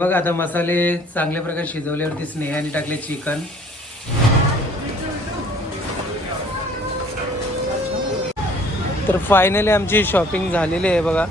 बघा आता मसाले चांगल्या प्रकारे शिजवल्यावरती स्नेहाने टाकले चिकन. तर फायनली आमची शॉपिंग झालेली आहे बघा.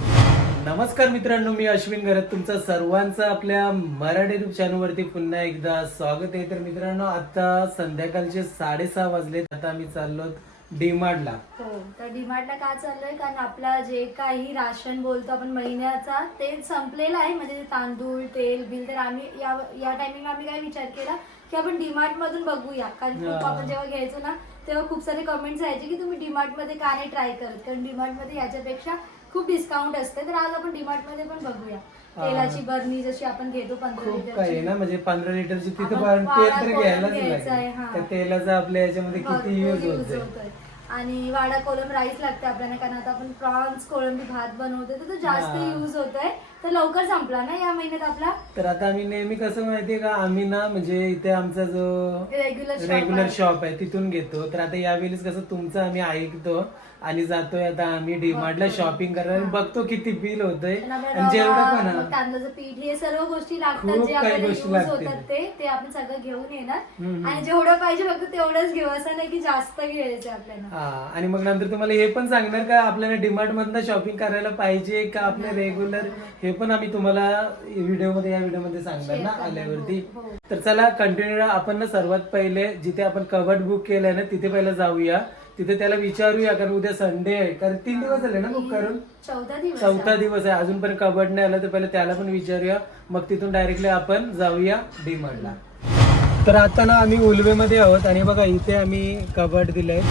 नमस्कार मित्रांनो मी अश्विन घरात तुमचं सर्वांचं आपल्या मराठी युट्यूब चॅनलवरती पुन्हा एकदा स्वागत आहे. तर मित्रांनो आता संध्याकाळचे साडेसहा वाजले आता आम्ही चाललो डीमार्टला हो तर डिमार्टला का चाललोय? कारण आपला जे काही राशन बोलतो आपण महिन्याचा ते संपलेलं आहे. म्हणजे ते तांदूळ तेल बिल तर आम्ही या या टायमिंग आम्ही काय विचार केला की आपण डीमार्ट मधून बघूया. कारण खूप. आपण जेव्हा घ्यायचो ना तेव्हा खूप सारे कमेंट्स यायचे की तुम्ही डीमार्टमध्ये का नाही ट्राय करत? कारण डीमार्टमध्ये याच्यापेक्षा खूप डिस्काउंट असते. तर आज आपण डीमार्टमध्ये पण बघूया. तेलाची बरणी जशी आपण घेतो पंधरा खूप काही आहे ना म्हणजे पंधरा लिटरची तिथं आपण पण तेल वाडा तर कोलम घ्यायलाच घ्यायचा आहे, लागेल हा. त्या तेलाचा आपल्या याच्यामध्ये किती युज use होतोय होतोय. आणि वाडा कोलम राईस लागते आपल्याला कारण आता आपण प्रॉन्स कोळंबी भात बनवतोय तर तो जास्त हा. युज होतोय तर लवकर संपला ना या महिन्यात आपला? तर आता आम्ही नेहमी कसं माहितीये का आम्ही ना म्हणजे इथे आमचा जो रेग्युलर रेग्युलर शॉप आहे. तिथून घेतो. तर आता यावेळेस कसं तुमचं आम्ही ऐकतो आणि जातोय आता आम्ही डीमार्टला शॉपिंग करायला. आणि बघतो किती बिल होतंय. आणि जेवढं पण हा. तांदळाचं पीठ हे सर्व गोष्टी लागतात खूप जे काही आपल्याला गोष्टी यूज लागतील. होतात ते ते आपण सगळं घेऊन येणार. हम्म. आणि जेवढं पाहिजे फक्त तेवढंच घेऊ. असं नाही की जास्त घ्यायचं आपल्याला. हा आणि मग नंतर तुम्हाला हे पण सांगणार का आपल्याला डिमार्ट मधनं शॉपिंग करायला पाहिजे का आपलं रेग्युलर हे पण आम्ही तुम्हाला व्हिडिओमध्ये या व्हिडिओमध्ये सांगणार ना. आल्यावरती. हो, हो. तर चला कंटिन्यू आपण ना सर्वात पहिले जिथे आपण कबड बुक केलंय ना तिथे पहिलं जाऊया. तिथे त्याला विचारूया कारण उद्या संडे आहे. कारण तीन दिवस झाले ना बुक करून. चौथा दिवस आहे. अजूनपर्यंत कबड नाही आलं तर पहिले त्याला पण विचारूया. मग तिथून डायरेक्टली आपण जाऊया डीमार्टला तर आता ना आम्ही उलवेमध्ये आहोत. आणि बघा इथे आम्ही कबड दिलंय.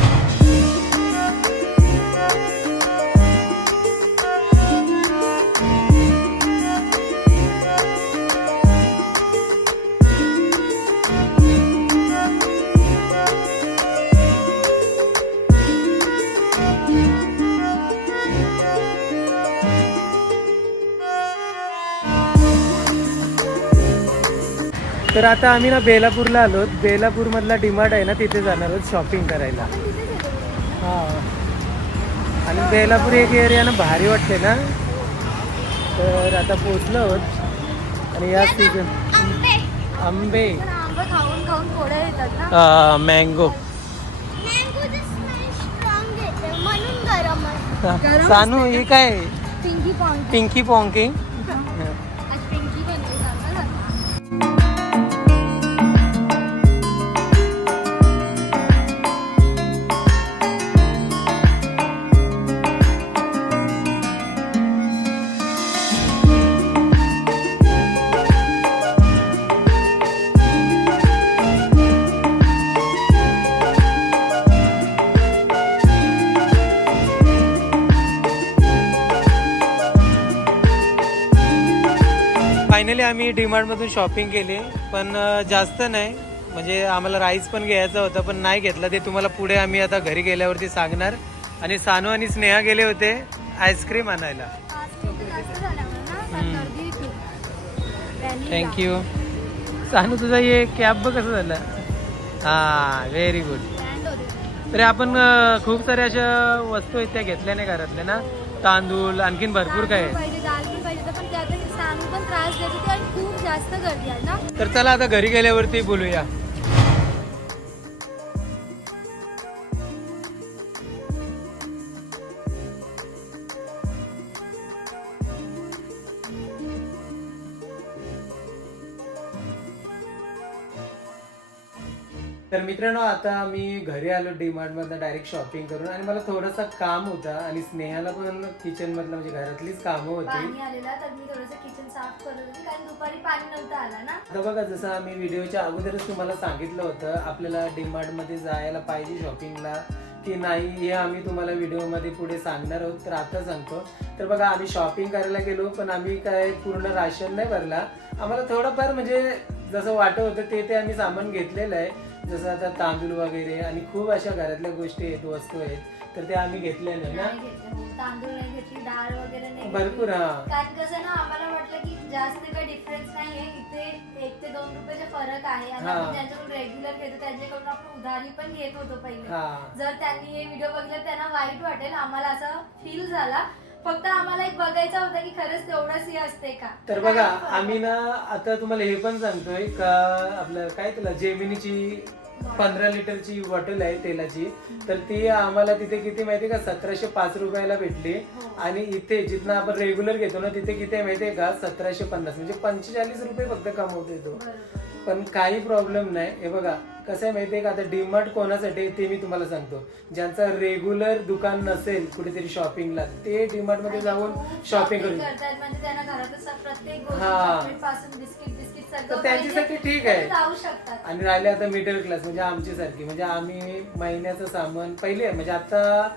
तर आता आम्ही ना बेलापूरला आलो. बेलापूर मधला डिमार्ट आहे ना तिथे जाणार आहोत शॉपिंग करायला. हा. आणि बेलापूर एक एरिया ना भारी वाटते ना. तर आता पोचलो आहोत. आणि या सीझन आंबे. पण आंबा खाऊन खाऊन फोडा येतात ना. मँगो म्हणून गरम आहे. सानू हे काय? पिंकी पिंकी फायनली आम्ही डीमार्ट मधून शॉपिंग केली पण जास्त नाही. म्हणजे आम्हाला राईस पण घ्यायचा होता पण नाही घेतला. ते तुम्हाला पुढे आम्ही आता घरी गेल्यावरती सांगणार. आणि सानू आणि स्नेहा गेले होते आईस्क्रीम आणायला. थँक्यू सानू तुझा हे कॅब बघ कसं झालं. हा व्हेरी गुड. तरी आपण खूप साऱ्या अशा वस्तू आहेत त्या घेतल्या नाही घरातल्या ना? तांदूळ आणखीन भरपूर काय आहे? पाहिजे डाळ पण पाहिजे पण त्यात सांगू पण त्रास देत आणि खूप जास्त गर्दी आहे ना. तर चला आता घरी गेल्यावरती बोलूया. तर मित्रांनो आता मी घरी आलो डीमार्ट मधनं डायरेक्ट शॉपिंग करून आणि मला थोडंसं काम होतं आणि स्नेहाला पण किचन मधलं म्हणजे घरातलीच कामं होती. आलेला तर मी थोडंसं किचन साफ करत होती कारण दुपारी पाणी नव्हतं आला ना. आता बघा जसं आम्ही व्हिडिओच्या अगोदरच तुम्हाला सांगितलं होतं आपल्याला डीमार्टमध्ये जायला पाहिजे शॉपिंगला की नाही हे आम्ही तुम्हाला व्हिडिओमध्ये पुढे सांगणार आहोत तर आता सांगतो. तर बघा आम्ही शॉपिंग करायला गेलो पण आम्ही काय पूर्ण राशन नाही भरला. आम्हाला थोडंफार म्हणजे जसं वाटत होतं ते ते आम्ही सामान घेतलेलं आहे. जसं आता तांदूळ वगैरे आणि खूप अशा घरातल्या गोष्टी आहेत वस्तू आहेत तर ते आम्ही घेतलेल्या ना. नाही घेतलं हो, तांदूळ नाही घेतली डाळ वगैरे नाही भरपूर घेतली. हा. कारण कसं ना आम्हाला वाटलं की जास्त काही डिफरन्स नाहीये इथे एक ते दोन रुपयाचा फरक आहे. आणि हा. आपण ज्यांच्याकडून रेग्युलर घेतो त्यांच्याकडून आपण उधारी पण घेत होतो पहिले. हा. जर त्यांनी हे व्हिडिओ बघितले त्यांना वाईट वाटेल. आम्हाला असा फील झाला. फक्त आम्हाला एक बघायचं होतं की खरंच तेवढंच हे असते का? तर बघा आम्ही ना आता तुम्हाला हे पण सांगतोय का आपलं काय तुला जेमिनीची पंधरा लिटरची बॉटल आहे तेलाची. तर ती आम्हाला तिथे किती माहितीये का सतराशे पाच रुपयाला भेटली. हो. आणि इथे जिथं आपण रेग्युलर घेतो ना तिथे किती माहितीये का सतराशे पन्नास. म्हणजे पंचेचाळीस रुपये फक्त कमवतोय तो. बरोबर. पण काही प्रॉब्लेम नाही. हे बघा कसं आहे माहितीये का? आता डीमार्ट कोणासाठी आहे ते मी तुम्हाला सांगतो. ज्यांचा रेग्युलर दुकान नसेल कुठेतरी शॉपिंगला ते डीमार्टमध्ये जाऊन शॉपिंग करू म्हणजे हा. तर त्यांच्यासाठी ठीक आहे. ते जाऊ शकतात. आणि राहिले आता मिडल क्लास म्हणजे आमची सारखी म्हणजे आम्ही महिन्याचं सामान पहिले म्हणजे आता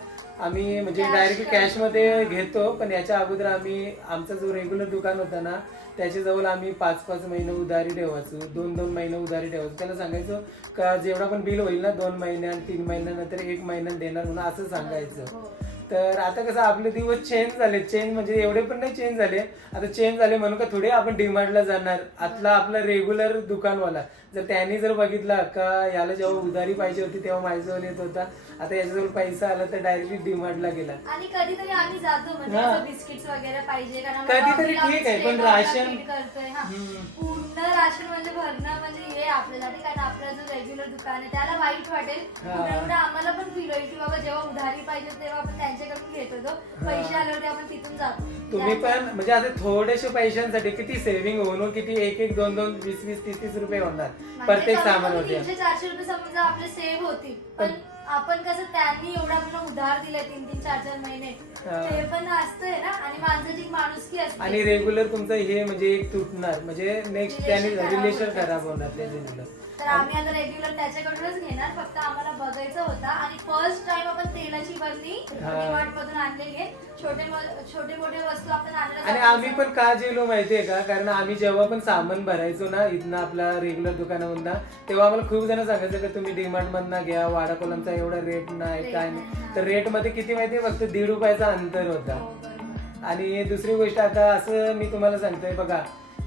आम्ही म्हणजे डायरेक्ट. कॅशमध्ये घेतो पण याच्या अगोदर आम्ही आमचा जो रेग्युलर दुकान होता ना त्याच्याजवळ आम्ही पाच पाच महिने उधारी ठेवायचो. दोन दोन महिने उधारी ठेवायचो. त्याला सांगायचो का जेवढा पण बिल होईल ना दोन महिन्यात तीन महिन्यानंतर एक महिन्यात देणार म्हणून असं सांगायचं. हो. तर आता कसं आपले दिवस चेंज झाले. चेंज म्हणजे एवढे पण नाही चेंज झाले. आता चेंज झाले म्हणून का थोडे आपण डिमांडला जाणार. आतला आपला रेग्युलर दुकानवाला. जर त्यांनी जर बघितला का याला जेव्हा उधारी पाहिजे होती तेव्हा माझ्याजवळ येत होता आता याच्याजवळ पैसा आला तर डायरेक्टली डिमांडला गेला आणि कधीतरी आम्ही जातो म्हणजे हा. बिस्किट्स वगैरे पाहिजे कारण कधीतरी आम्ही ठीक आहे, पण राशन- feed करतोय हा. हम्म. पूर्ण राशन म्हणजे भरणं म्हणजे हे आपल्यासाठी कारण आपलं जो रेग्युलर दुकान आहे त्याला वाईट वाटेल हा. कुठे कुठे आम्हाला पण फील होईल की बाबा जेव्हा उधारी पाहिजे तेव्हा आपण त्यांच्याकडून घेत होतो पैसे आल्यावरती आपण तिथून जातो तुम्ही पण म्हणजे आता थोडेसे पैशांसाठी किती सेव्हिंग होऊन किती एक एक दोन दोन वीस वीस तीस तीस रुपये होणार प्रत्येक सामानावरती तीनशे चारशे रुपये समजा आपले सेव्ह होतील पण आपण कसं त्यांनी एवढा आपल्याला उधार दिलाय तीन तीन चार चार महिने. हा. ते पण असतंय ना? आणि माणसाची माणुसकी असते. आणि रेग्युलर तुमचं हे म्हणजे एक तुटणार. म्हणजे नेक्स्ट त्याने Relation खराब रिलेशन होतं. खराब होणार त्याच्यामुळे तर आम्ही आता रेग्युलर त्याच्याकडूनच घेणार फक्त आम्हाला बघायचं होता आणि फर्स्ट टाइम आपण तेलाची हा. डिमार्ट मधून आणलेली आहे छोटे छोटे मोठे वस्तू आपण आणायला आणि. आम्ही पण का गेलो माहितीये का कारण आम्ही जेव्हा पण सामान भरायचो ना इथनं आपला रेग्युलर दुकानामधनं तेव्हा आम्हाला खूप जण सांगायचं का तुम्ही डिमार्ट मधनं घ्या वाडा कोलमचा एवढा रेट नाही काय नाही. तर रेटमध्ये किती माहितीये फक्त दीड रुपयाचा अंतर होता हो. आणि दुसरी गोष्ट आता असं मी तुम्हाला सांगतोय बघा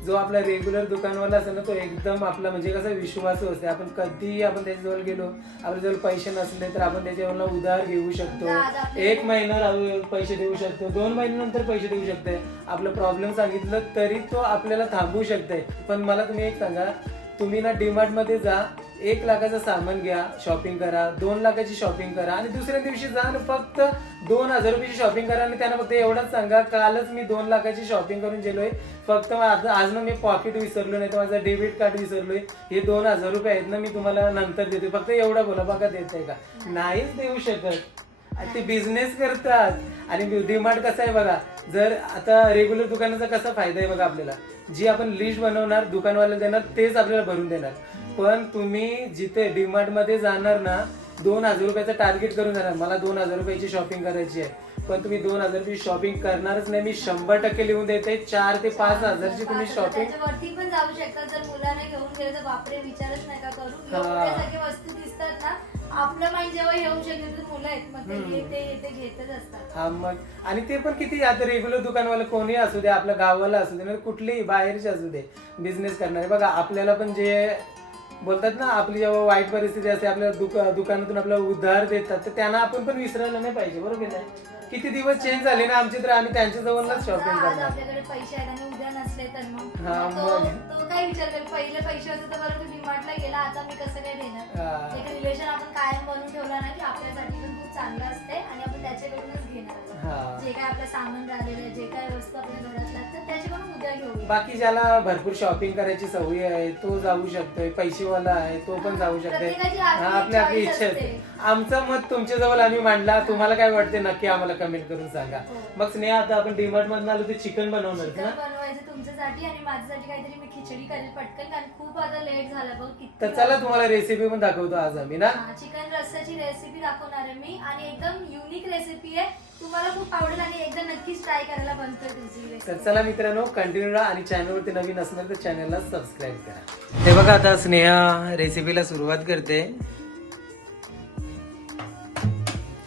जो आपला रेग्युलर दुकानवाला असेल ना तो एकदम आपला म्हणजे कसा विश्वासू असते. आपण कधी आपण त्याच्याजवळ गेलो आपल्याजवळ पैसे नसले तर आपण त्याच्यावर उधार घेऊ शकतो. एक महिना पैसे देऊ शकतो. दोन महिन्यानंतर पैसे देऊ शकते. आपलं प्रॉब्लेम सांगितलं तरी तो आपल्याला थांबवू शकते पण मला तुम्ही एक सांगा तुम्ही ना डीमार्टमध्ये जा एक लाखाचं सामान घ्या शॉपिंग करा दोन लाखाची शॉपिंग करा आणि दुसऱ्या दिवशी जा फक्त दोन हजार रुपयाची शॉपिंग करा आणि त्यांना फक्त एवढंच सांगा कालच मी दोन लाखाची शॉपिंग करून गेलोय. फक्त आज आज ना मी पॉकेट विसरलो नाही तर माझं डेबिट कार्ड विसरलोय. हे दोन हजार रुपये आहेत ना मी तुम्हाला नंतर देते फक्त एवढं बोला बघा देत का? नाहीच देऊ शकत. आणि ते बिझनेस करतात. आणि डिमांड कसं आहे बघा. जर आता रेग्युलर दुकानाचा कसा फायदा आहे बघा आपल्याला. जी आपण लिस्ट बनवणार दुकानवाला देणार तेच आपल्याला भरून देणार. पण तुम्ही जिथे डीमार्टमध्ये जाणार ना दोन हजार रुपयाचं टार्गेट करून जाणार. मला दोन हजार रुपयाची शॉपिंग करायची आहे. पण तुम्ही दोन हजार रुपये शॉपिंग करणारच नाही. मी शंभर टक्के लिहून देते. चार ते पाच हजारची तुम्ही शॉपिंग पण जाऊ शकतात जर मुलांना घेऊन गेले तर बापरे विचारच नका करू? वस्तू दिसतात ना आपलं माइंड जेव्हा येऊ शकत तर मुलं आहेत मग ते घेतच असतात. हा मग. आणि ते पण किती आता रेग्युलर दुकानवाला कोणी असू दे आपल्या गावाला असू दे नाही कुठलेही बाहेरचे असू दे बिझनेस करणारे. बघा आपल्याला पण जे बोलतात ना आपली जेव्हा वाईट परिस्थिती असते आपल्या दुका दुकानातून आपल्याला उधार देतात तर त्यांना आपण पण विसरायला नाही पाहिजे बरोबर नाही किती दिवस चेंज झाले ना आमचे तर आम्ही त्यांच्या जवळच शॉपिंग आज करणार आपल्याकडे पैसे आहेत आणि उद्या नसले तर मग हा, तो मग. तो काय विचार करेल पहिले पैसे होते तर बरं तू डिमार्टला गेला आता मी कसं काय देणार हा. एक रिलेशन आपण कायम बनवून ठेवला ना की आपल्यासाठी पण खूप चांगलं असते आणि आपण त्याच्याकडूनच घेणार. जे काय आपलं सामान राहिलेलं जे काय वस्तू आपल्या घरात लागतात उद्या घेऊया. बाकी ज्याला भरपूर शॉपिंग करायची सवय आहे तो जाऊ शकतोय पैसेवाला आहे तो पण जाऊ शकतोय. प्रत्येकाची हा आपली आपली आपली choice इच्छा असते. असते. आमचं मत तुमच्या जवळ आम्ही मांडला तुम्हाला काय वाटते नक्की आम्हाला कमेंट करून सांगा. हो. मग स्नेहा आता आपण डिमार्ट मधून आलो ते चिकन बनवणार चिकन ना बनवायचं तुमच्यासाठी आणि माझ्यासाठी काहीतरी मी खिचडी करेल पटकन कारण खूप आता लेट झाला बघ किती तर चला तुम्हाला रेसिपी पण दाखवतो आज आम्ही ना? चिकन रेसिपी दाखवणार आहे मी आणि एकदम युनिक रेसिपी आहे. तुम्हाला खूप आवडेल आणि एकदा नक्कीच ट्राय करायला बनतोय तर रेसिपी चला मित्रांनो कंटिन्यू राहा आणि चॅनलवरती नवीन असणार तर चॅनलला सबस्क्राईब करा. हे बघा आता स्नेहा रेसिपीला सुरुवात करते.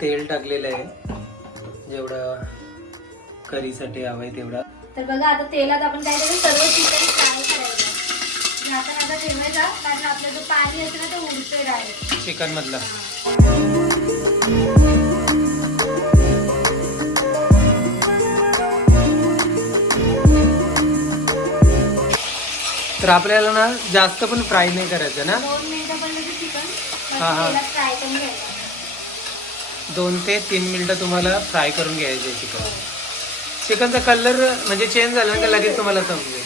तेल टाकलेलं आहे जेवढं करीसाठी हवाय तेवढा. तर बघा आता तेलात आपण काय करू सर्व चिकन चिकन मधलं तर आपल्याला ना जास्त पण फ्राय नाही करायचं ना? हा, हा. दोन ते तीन मिनिटं तुम्हाला फ्राय करून घ्यायचं चिकन. चिकनचा कलर म्हणजे चेंज झाला ना का लगेच तुम्हाला समजेल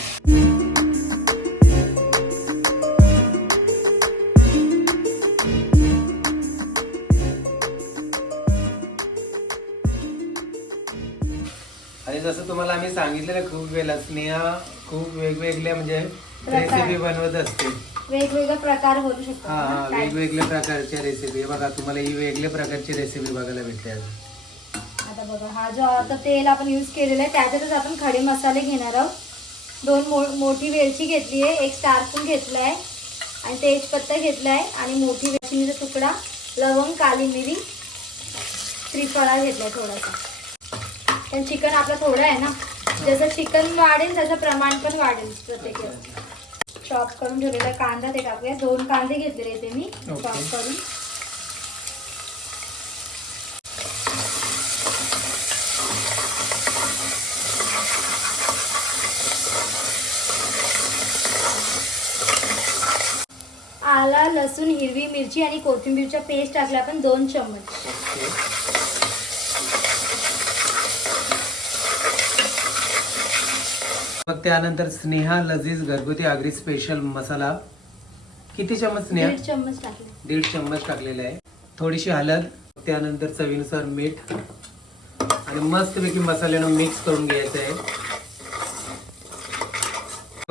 आणि जसं तुम्हाला आम्ही सांगितलेलं खूप वेळा स्नेहा खूप वेगवेगळ्या म्हणजे प्रकार. रेसिपी बनवत असते वेगवेगळे प्रकार शकतो हा हा. वेगवेगळ्या प्रकारच्या रेसिपी बघा तुम्हाला ही वेगळ्या प्रकारची रेसिपी बघायला भेटते आज आता बघा हा जो आता तेल आपण यूज केलेलं आहे त्याच्यातच आपण खडे मसाले घेणार आहोत. दोन मो मोठी वेलची घेतली आहे एक स्टारपून घेतला आहे आणि तेजपत्ता घेतला आहे आणि मोठी वेलचीचा तुकडा लवंग काली मिरी त्रिफळा घेतला आहे थोडासा. पण चिकन आपलं थोडं आहे ना? जसं चिकन वाढेल तसं प्रमाण पण वाढेल प्रत्येक. चॉप करून ठेवलेला कांदा ते टाकूया दोन कांदे घेतलेले ते मी. चॉप करून. आला लसूण हिरवी मिरची आणि कोथिंबीरच्या पेस्ट टाकल्या आपण दोन चम्मच. ओके. मग त्यानंतर स्नेहा लजीज घरगुती आगरी स्पेशल मसाला. किती स्नेहा? दीड चम्मच टाकले. दीड चम्मच टाकलेला आहे. थोडीशी हळद त्यानंतर चवीनुसार मीठ आणि मस्तपैकी मसाल्यानं मिक्स करून घ्यायचं आहे.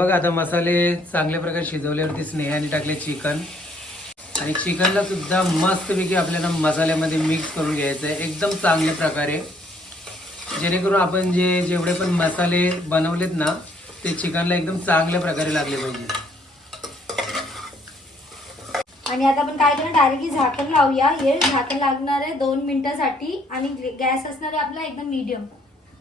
बघा आता मसाले चांगल्या प्रकारे शिजवल्यावरती स्नेहाने टाकले चिकन. आणि चिकनला सुद्धा मस्तपैकी आपल्याला मसाल्यामध्ये मिक्स करून घ्यायचं आहे. एकदम चांगल्या प्रकारे. जेणेकरून आपण जे जेवढे पण मसाले बनवलेत ना ते चिकनला एकदम चांगल्या प्रकारे लागले पाहिजे. आणि आता आपण काय करणार? डायरेक्टली झाकण लावूया. हे झाकण लागणार आहे दोन मिनिटासाठी. आणि गॅस असणार आहे आपला एकदम मीडियम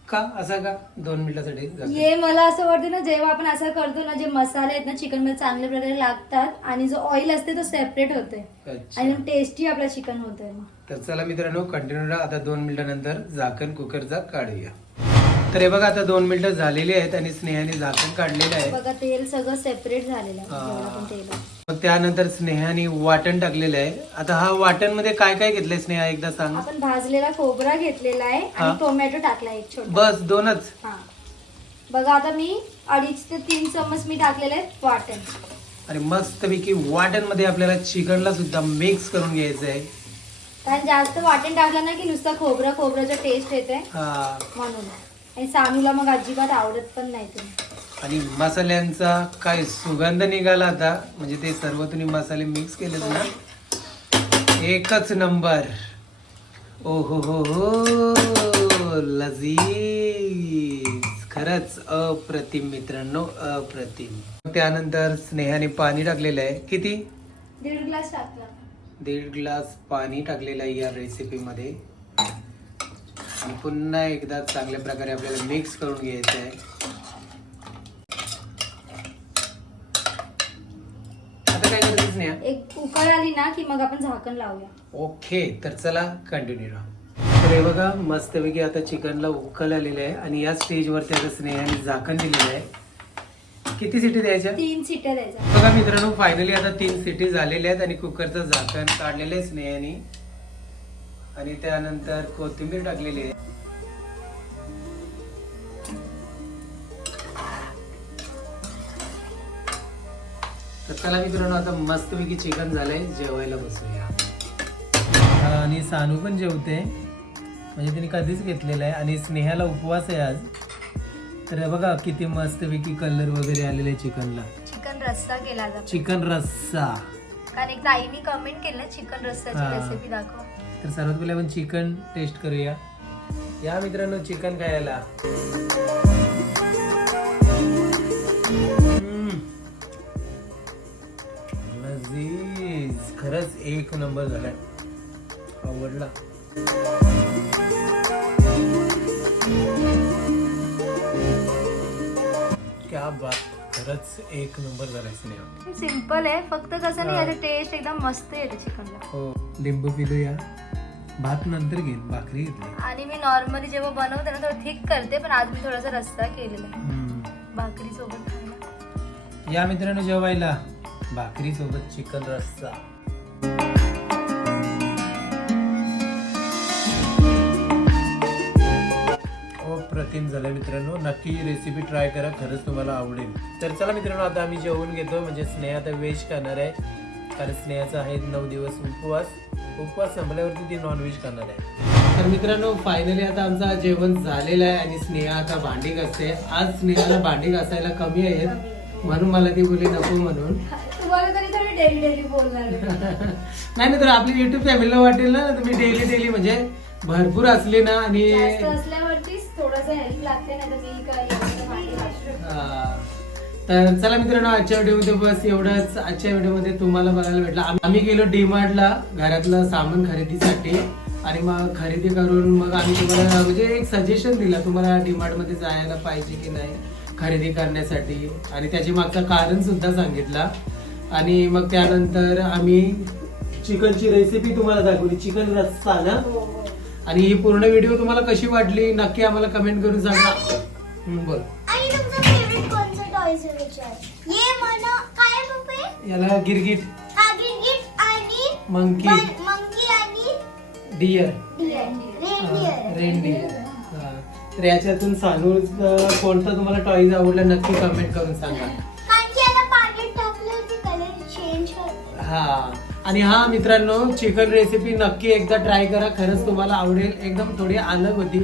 का? असं का? दोन मिनिटासाठी. हे मला असं वाटतं ना जेव्हा आपण असं करतो ना जे मसाले आहेत ना चिकनमध्ये चांगल्या प्रकारे लागतात आणि जो ऑइल असते तो सेपरेट अच्छा. आणि टेस्टी आपला चिकन होतोय मग. तर चला मित्रांनो कंटिन्यू राहा. आता दोन मिनिटानंतर झाकण कुकरचा काढूया. तर हे बघा आता दोन मिनिटं झालेली आहेत आणि स्नेहाने झाकण काढलेलं आहे. बघा तेल सगळं सेपरेट झालेलं आहे. जेवढं तेल आहे. मग त्यानंतर स्नेहाने वाटण टाकलेलं आहे. आता हा वाटणमध्ये काय काय घेतलंय स्नेहा एकदा सांग. आपण भाजलेला खोबरा घेतलेला आहे हा. आणि टोमॅटो टाकला एक छोटा. बस दोनच. हा. बघा आता मी अडीच ते तीन चम्मच मी टाकलेले आहेत वाटण. आणि मस्तपैकी वाटणमध्ये आपल्याला चिकनला सुद्धा मिक्स करून घ्यायचं आहे कारण जास्त वाटण टाकलं ना की नुसतं खोबरं खोबऱ्याचं टेस्ट येते हा. म्हणून. आणि सानूला मग अजिबात आवडत पण नाही ते. आणि मसाल्यांचा काय सुगंध निघाला आता. म्हणजे ते सर्व तुम्ही मसाले मिक्स केलेत ना. एकच नंबर. ओ हो हो. हो लजीज. खरंच अप्रतिम मित्रांनो अप्रतिम. त्यानंतर स्नेहाने पाणी टाकलेलं आहे. किती? दीड ग्लास टाकला. दीड ग्लास पाणी टाकलेलं आहे या रेसिपीमध्ये आणि पुन्हा एकदा चांगल्या प्रकारे आपल्याला मिक्स करून घ्यायचं आहे. काय करायचं स्नेहा एक उकळ आली ना की मग आपण झाकण लावूया. ओके तर चला कंटिन्यू राहा. तर हे बघा मस्तपैकी आता चिकनला उकल आलेलं आहे आणि या स्टेजवरती आता स्नेहाने झाकण दिलेलं आहे. किती सिटी द्यायच्या? तीन सिट्या द्यायच्या. बघा मित्रांनो फायनली आता तीन सिटी झालेल्या आहेत आणि कुकरचं झाकण काढलेलं आहे स्नेहाने. आणि त्यानंतर कोथिंबीर टाकलेली आहे. तर चला मित्रांनो आता मस्तपैकी चिकन झालंय जेवायला बसूया. आणि सानू पण जेवते. म्हणजे तिने कधीच घेतलेलं आहे. आणि स्नेहाला उपवास आहे आज. तर बघा किती मस्तपैकी कलर वगैरे आलेले चिकनला चिकन रस्सा केला चिकन रस्सा. कारण एक ताईने कमेंट केलं चिकन रस्साची हा. रेसिपी दाखव. तर सर्वात पहिले आपण चिकन टेस्ट करूया. या मित्रांनो चिकन खायला. खरंच एक नंबर झालाय. आवडला. क्या बात. खरंच एक नंबर झालाय स्नेहा सिंपल आहे फक्त कसं नाही. याचा टेस्ट एकदम मस्त येते चिकनला हो. लिंबू पिलूया. भात नंतर घेईन भाकरी घेतली आणि मी नॉर्मली जेव्हा बनवते ना थोडं थिक करते पण आज मी थोडासा रस्सा केलेला आहे. हम्म. भाकरी सोबत खायला. या मित्रांनो जेवायला. भाकरी सोबत चिकन रस्सा. अप्रतिम झालं मित्रांनो. नक्की रेसिपी ट्राय करा खरंच तुम्हाला आवडेल. तर चला मित्रांनो आता आम्ही जेवून घेतो म्हणजे स्नेहा आता व्हेज खाणार आहे. कारण स्नेहाचा आहे नऊ दिवस उपवास. उपवास संपल्यावरती ती नॉनव्हेज खाणार आहे. तर मित्रांनो फायनली आता आमचं जेवण झालेलं आहे आणि स्नेहा आता भांडी घासते. आज स्नेहाला भांडी घासायला कमी आहेत. म्हणून मला ती बोलली नको म्हणून. तरी तर. नाही मित्र आपली युट्यूब फॅमिलीला वाटेल ना तुम्ही डेली डेली म्हणजे भरपूर असली ना आणि जास्त असल्यावरतीच थोडंसं हेल्प लागते नाही तर मी काय एवढं भांडी घासू शकते. हा. तर चला मित्रांनो आजच्या व्हिडिओमध्ये बस एवढंच. आजच्या व्हिडिओमध्ये तुम्हाला बघायला भेटलं. आम- आम्ही गेलो डीमार्टला घरातलं सामान खरेदीसाठी. आणि मग खरेदी करून मग आम्ही तुम्हाला म्हणजे एक सजेशन दिला तुम्हाला डीमार्टमध्ये जायला पाहिजे की नाही खरेदी करण्यासाठी. आणि त्याची मागचं कारण सुद्धा सांगितला. आणि मग त्यानंतर आम्ही चिकनची रेसिपी तुम्हाला दाखवली. चिकन रस्सा ना? हो, हो. आणि ही पूर्ण व्हिडिओ तुम्हाला कशी वाटली? नक्की आम्हाला कमेंट करून सांगा. हम्म, बोल. आणि तुमचं फेवरेट कोणतं टॉयज विचार ये मन काय पप्पे? याला गिरगिट. हा गिरगिट आणि मंकी. मंकी आणि डियर रेनडियर रेनडियर तर याच्यातून सांगू कोणतं तुम्हाला टॉईज आवडला नक्की कमेंट करून सांगा. कारण की याला पाण्यात टाकलं की कलर चेंज होतो. हा. आणि हा मित्रांनो चिकन रेसिपी नक्की एकदा ट्राय करा. खरंच तुम्हाला आवडेल. एकदम थोडी अलग होती.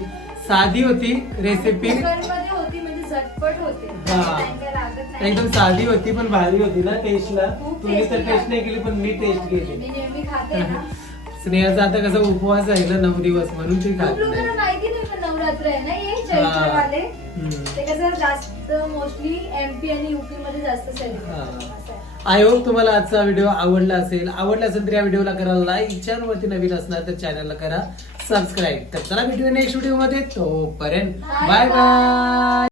साधी होती रेसिपी होती म्हणजे झटपट होते. हा. टाइम काय लागत नाही. एकदम साधी होती पण भारी होती ना टेस्टला खूप तुम्ही तर टेस्ट नाही केली पण मी टेस्ट केली. मी नेहमी खाते ना. स्नेहाचा आता कसा उपवास आहे ना नऊ दिवस म्हणून ती खूप खात लोकांना नाही. माहिती नाही पण नवरात्र आहे ना हे चैत्रवाले हम्म. ते कसं जास्त मोस्टली एमपी आणि युपी मध्ये जास्त हा. सेलिब्रेट आय होप तुम्हाला आजचा व्हिडिओ आवडला असेल. आवडला असेल तर या व्हिडिओला करा लाईक. चॅनलवरती नवीन असणार तर चॅनलला करा सबस्क्राईब. तर चला भेटूया नेक्स्ट व्हिडिओमध्ये. तोपर्यंत बाय बाय